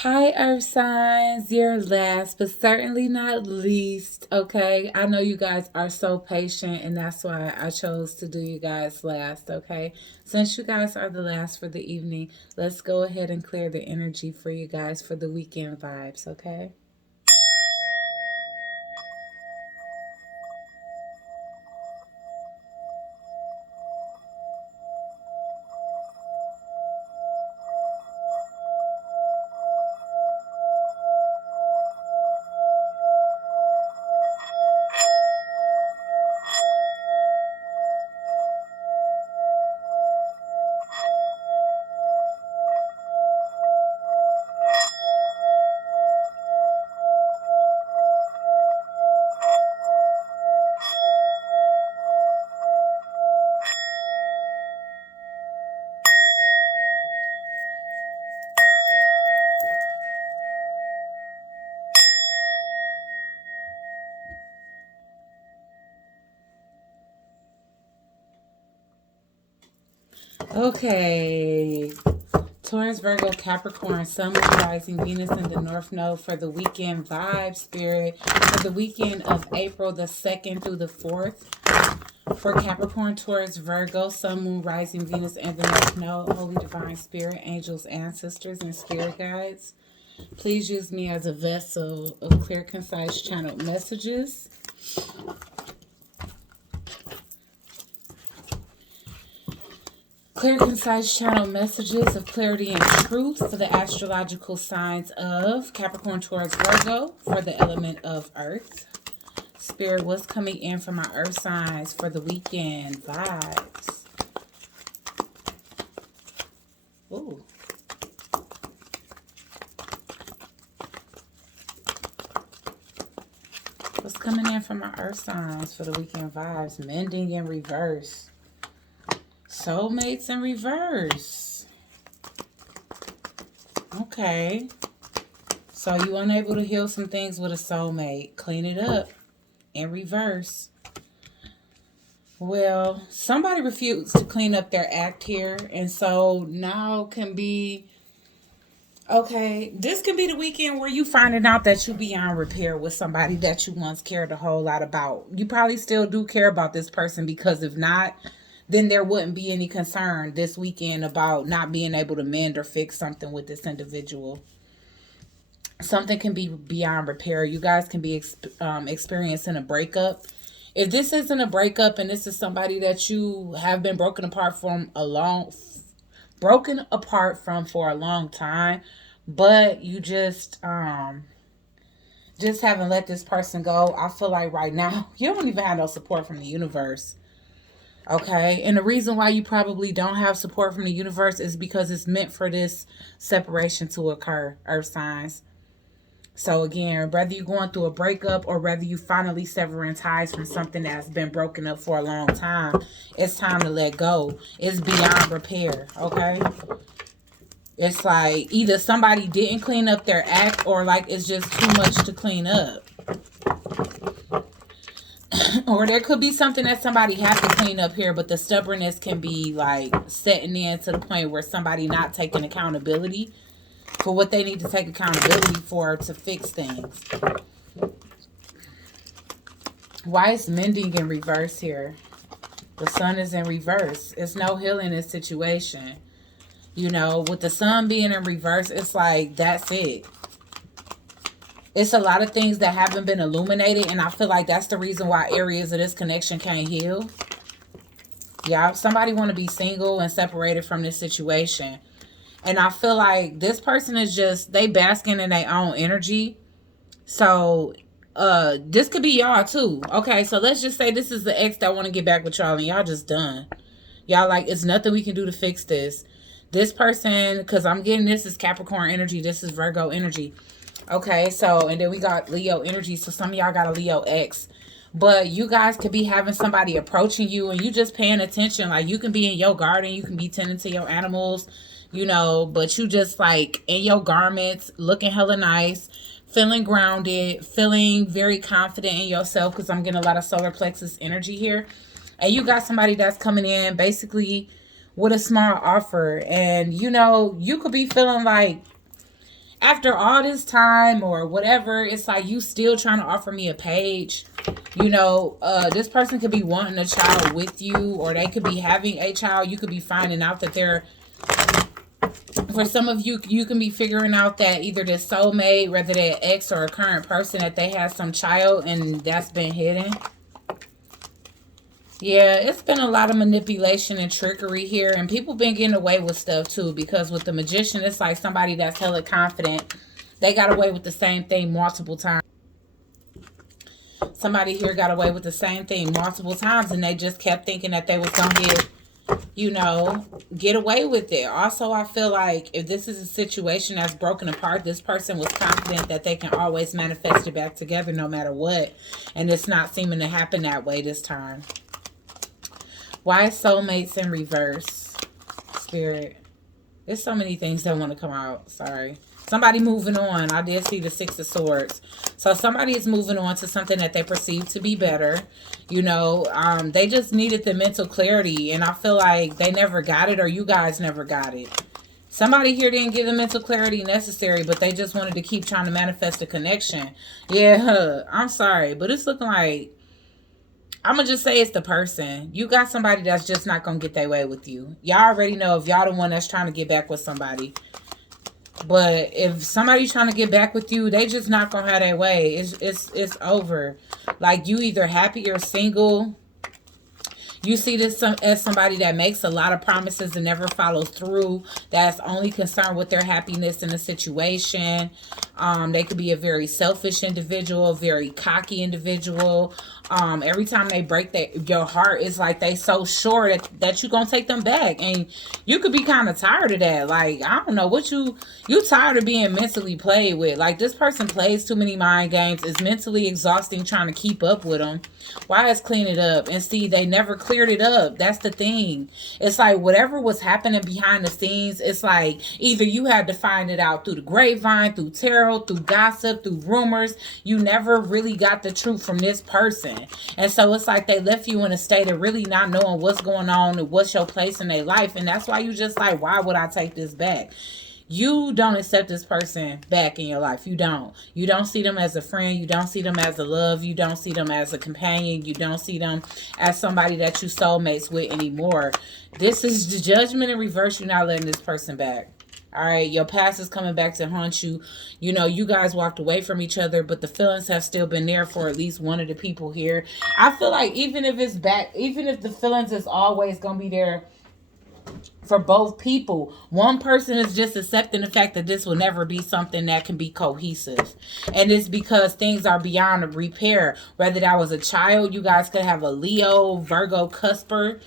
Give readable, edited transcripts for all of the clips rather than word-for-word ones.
Hi, Earth signs. You're last, but certainly not least. Okay, I know you guys are so patient, and that's why I chose to do you guys last. Okay, since you guys are the last for the evening, let's go ahead and clear the energy for you guys for the weekend vibes. Okay. Okay. Taurus, Virgo, Capricorn, Sun, Moon, Rising, Venus in the North Node for the weekend vibe, spirit, for the weekend of April the 2nd through the 4th. For Capricorn, Taurus, Virgo, Sun, Moon, Rising, Venus, and the North Node, Holy Divine Spirit, angels, ancestors, and spirit guides. Please use me as a vessel of clear, concise, channeled messages. Clear, concise channel messages of clarity and truth for the astrological signs of Capricorn, Taurus, Virgo for the element of Earth. Spirit, what's coming in for my Earth signs for the weekend vibes? Ooh. What's coming in for my Earth signs for the weekend vibes? Mending in reverse. Soulmates in reverse. Okay. So you unable to heal some things with a soulmate. Clean it up in reverse. Well, somebody refused to clean up their act here. And so now can be... Okay, this can be the weekend where you finding out that you beyond repair with somebody that you once cared a whole lot about. You probably still do care about this person, because if not, then there wouldn't be any concern this weekend about not being able to mend or fix something with this individual. Something can be beyond repair. You guys can be experiencing a breakup. If this isn't a breakup and this is somebody that you have been broken apart from for a long time, but you just haven't let this person go. I feel like right now you don't even have no support from the universe. Okay. And the reason why you probably don't have support from the universe is because it's meant for this separation to occur, Earth signs. So again, whether you're going through a breakup or whether you finally severing ties from something that's been broken up for a long time, it's time to let go. It's beyond repair. Okay. It's like either somebody didn't clean up their act, or like it's just too much to clean up. Or there could be something that somebody has to clean up here, but the stubbornness can be like setting in to the point where somebody not taking accountability for what they need to take accountability for to fix things. Why is mending in reverse here? The sun is in reverse. It's no healing this situation. You know, with the sun being in reverse, it's like, that's it. It's a lot of things that haven't been illuminated, and I feel like that's the reason why areas of this connection can't heal. Yeah, somebody want to be single and separated from this situation. And I feel like this person is just, they basking in their own energy. So, this could be y'all too. Okay, so let's just say this is the ex that want to get back with y'all and y'all just done. Y'all like, it's nothing we can do to fix this. This person, because I'm getting this is Capricorn energy, this is Virgo energy. Okay, so, and then we got Leo energy. So some of y'all got a Leo ex. But you guys could be having somebody approaching you and you just paying attention. Like, you can be in your garden, you can be tending to your animals, you know, but you just like in your garments, looking hella nice, feeling grounded, feeling very confident in yourself, because I'm getting a lot of solar plexus energy here. And you got somebody that's coming in basically with a small offer. And, you know, you could be feeling like, after all this time or whatever, it's like you still trying to offer me a page. You know, this person could be wanting a child with you, or they could be having a child. You could be finding out that they're, for some of you, you can be figuring out that either this soulmate, whether they're an ex or a current person, that they have some child and that's been hidden. Yeah, it's been a lot of manipulation and trickery here, and people been getting away with stuff too, because with the magician, it's like somebody that's hella confident. They got away with the same thing multiple times. Somebody here got away with the same thing multiple times, and they just kept thinking that they was going to get, you know, get away with it. Also, I feel like if this is a situation that's broken apart, this person was confident that they can always manifest it back together no matter what, and it's not seeming to happen that way this time. Why soulmates in reverse? Spirit. There's so many things that want to come out. Sorry. Somebody moving on. I did see the Six of Swords. So somebody is moving on to something that they perceive to be better. You know, they just needed the mental clarity. And I feel like they never got it, or you guys never got it. Somebody here didn't get the mental clarity necessary, but they just wanted to keep trying to manifest a connection. Yeah, I'm sorry. But it's looking like, I'm going to just say it's the person. You got somebody that's just not going to get their way with you. Y'all already know if y'all the one that's trying to get back with somebody. But if somebody's trying to get back with you, they just not going to have their way. It's over. Like, you either happy or single. You see this as somebody that makes a lot of promises and never follows through. That's only concerned with their happiness in a situation. They could be a very selfish individual, very cocky individual. Every time they break your heart, it's like they so sure that you're going to take them back. And you could be kind of tired of that. Like, I don't know what you tired of being mentally played with. Like, this person plays too many mind games. It's mentally exhausting trying to keep up with them. Why is clean it up? And see, they never cleared it up. That's the thing. It's like whatever was happening behind the scenes, it's like either you had to find it out through the grapevine, through tarot, through gossip, through rumors. You never really got the truth from this person. And so it's like they left you in a state of really not knowing what's going on and what's your place in their life. And that's why you just like, why would I take this back? You don't accept this person back in your life. You don't. You don't see them as a friend. You don't see them as a love. You don't see them as a companion. You don't see them as somebody that you soulmates with anymore. This is the judgment in reverse. You're not letting this person back. All right, your past is coming back to haunt you. You know, you guys walked away from each other, but the feelings have still been there for at least one of the people here. I feel like even if it's back, even if the feelings is always going to be there for both people, one person is just accepting the fact that this will never be something that can be cohesive. And it's because things are beyond repair. Whether that was a child, you guys could have a Leo, Virgo, Cusper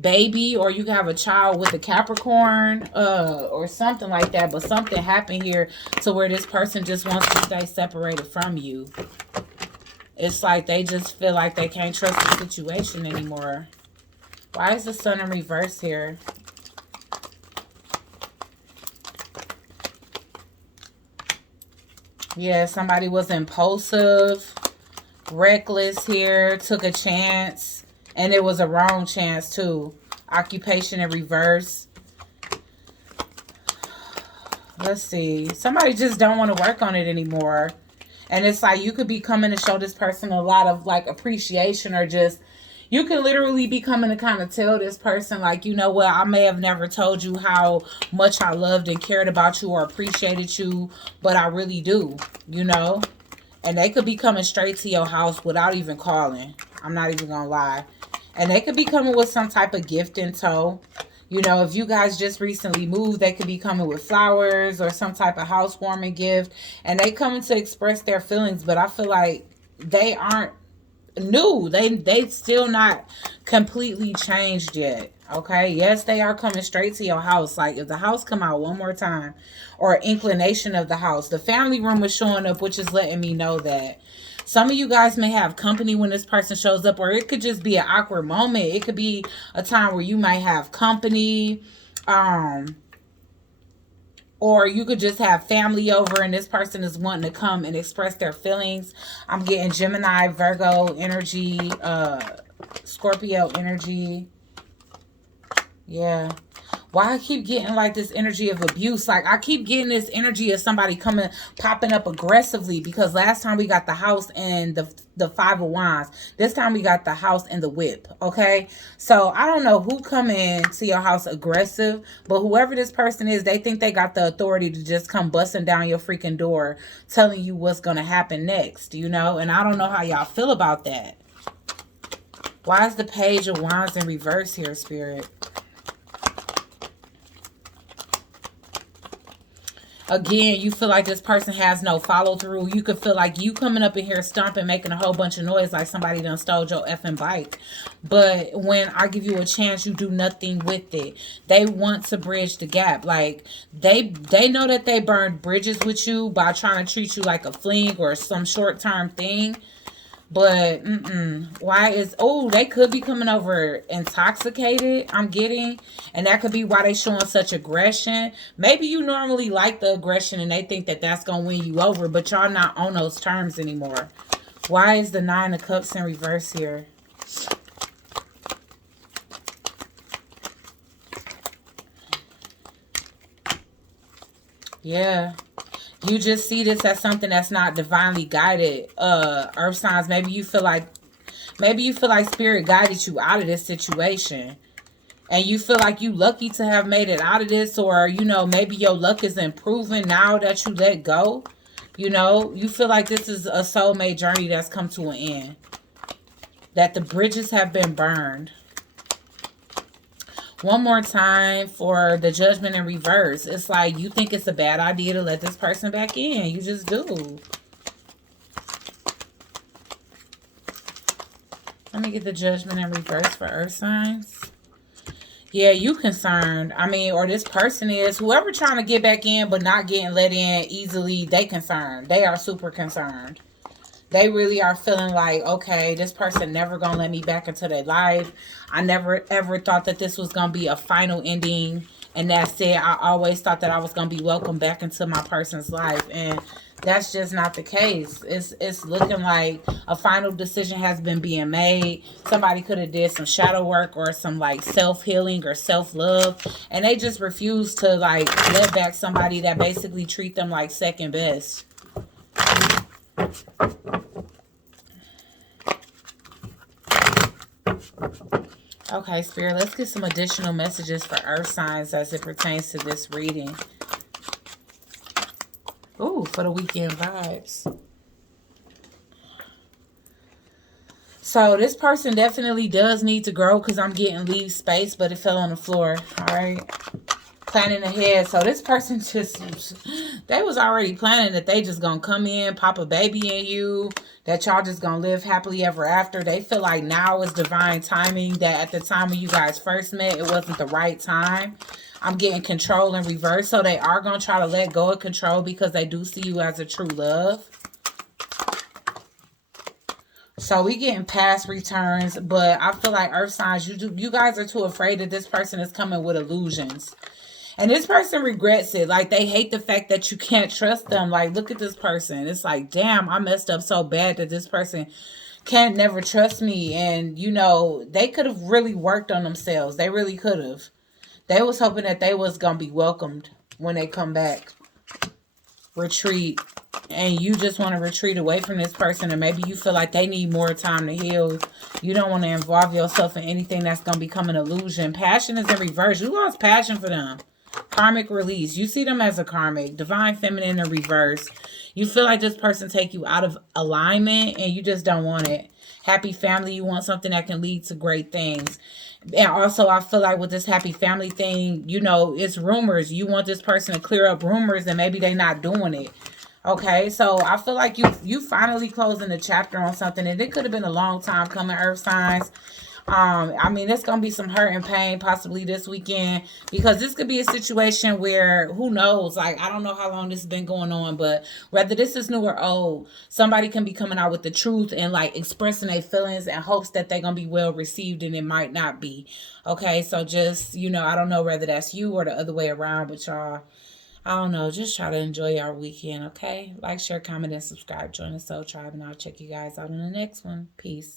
baby, or you can have a child with a Capricorn, or something like that. But something happened here to where this person just wants to stay separated from you. It's like they just feel like they can't trust the situation anymore. Why is the Sun in reverse here? Yeah, somebody was impulsive, reckless here, took a chance, and it was a wrong chance too. Occupation in reverse. Let's see. Somebody just don't want to work on it anymore. And it's like you could be coming to show this person a lot of like appreciation, or just you can literally be coming to kind of tell this person like, you know what, I may have never told you how much I loved and cared about you or appreciated you, but I really do, you know. And they could be coming straight to your house without even calling. I'm not even gonna lie. And they could be coming with some type of gift in tow. You know, if you guys just recently moved, they could be coming with flowers or some type of housewarming gift. And they coming to express their feelings, but I feel like they aren't new. They still not completely changed yet. Okay, yes, they are coming straight to your house. Like if the house come out one more time, or inclination of the house, the family room is showing up, which is letting me know that some of you guys may have company when this person shows up, or it could just be an awkward moment. It could be a time where you might have company, or you could just have family over and this person is wanting to come and express their feelings. I'm getting Gemini, Virgo energy, Scorpio energy. Yeah. Why I keep getting like this energy of abuse? Like I keep getting this energy of somebody coming, popping up aggressively. Because last time we got the house and the 5 of Wands. This time we got the house and the whip. Okay, so I don't know who come in to your house aggressive, but whoever this person is, they think they got the authority to just come busting down your freaking door, telling you what's gonna happen next. You know, and I don't know how y'all feel about that. Why is the Page of Wands in reverse here, Spirit? Again, you feel like this person has no follow through. You could feel like you coming up in here stomping, making a whole bunch of noise like somebody done stole your effing bike. But when I give you a chance, you do nothing with it. They want to bridge the gap. Like they know that they burned bridges with you by trying to treat you like a fling or some short-term thing. But why is, oh, they could be coming over intoxicated, I'm getting, and that could be why they showing such aggression. Maybe you normally like the aggression and they think that that's gonna win you over, but y'all not on those terms anymore. Why is the 9 of Cups in reverse here? Yeah, you just see this as something that's not divinely guided. Earth signs, maybe you feel like spirit guided you out of this situation. And you feel like you lucky to have made it out of this, or you know, maybe your luck is improving now that you let go. You know, you feel like this is a soulmate journey that's come to an end. That the bridges have been burned. One more time for the Judgment in reverse. It's like you think it's a bad idea to let this person back in. You just do. Let me get the Judgment in reverse for Earth signs. Yeah, you concerned. I mean, or this person is. Whoever trying to get back in but not getting let in easily, they concerned. They are super concerned. They really are feeling like, okay, this person never gonna let me back into their life. I never ever thought that this was gonna be a final ending, and that's it. I always thought that I was gonna be welcomed back into my person's life, and that's just not the case. It's looking like a final decision has been being made. Somebody could have did some shadow work or some like self-healing or self-love, and they just refuse to like let back somebody that basically treat them like second best. Okay, Spirit, let's get some additional messages for Earth signs as it pertains to this reading. Ooh, for the weekend vibes. So this person definitely does need to grow because I'm getting leave space, but it fell on the floor. All right. Planning ahead. So this person just, they was already planning that they just gonna come in, pop a baby in you, that y'all just gonna live happily ever after. They feel like now is divine timing, that at the time when you guys first met, it wasn't the right time. I'm getting control in reverse. So they are gonna try to let go of control because they do see you as a true love. So we getting past returns, but I feel like Earth signs, you guys are too afraid that this person is coming with illusions. And this person regrets it. Like, they hate the fact that you can't trust them. Like, look at this person. It's like, damn, I messed up so bad that this person can't never trust me. And, you know, they could have really worked on themselves. They really could have. They was hoping that they was going to be welcomed when they come back. Retreat. And you just want to retreat away from this person. Or maybe you feel like they need more time to heal. You don't want to involve yourself in anything that's going to become an illusion. Passion is in reverse. You lost passion for them. Karmic release. You see them as a karmic. Divine feminine in reverse. You feel like this person take you out of alignment and you just don't want it. Happy family. You want something that can lead to great things. And also, I feel like with this happy family thing, you know, it's rumors. You want this person to clear up rumors and maybe they not doing it. Okay, so I feel like you finally closing the chapter on something, and it could have been a long time coming, Earth signs. I mean, there's going to be some hurt and pain possibly this weekend, because this could be a situation where, who knows, like, I don't know how long this has been going on, but whether this is new or old, somebody can be coming out with the truth and like expressing their feelings and hopes that they're going to be well received, and it might not be. Okay, so just, you know, I don't know whether that's you or the other way around, but y'all, I don't know, just try to enjoy our weekend, okay? Like, share, comment, and subscribe. Join the Soul Tribe, and I'll check you guys out on the next one. Peace.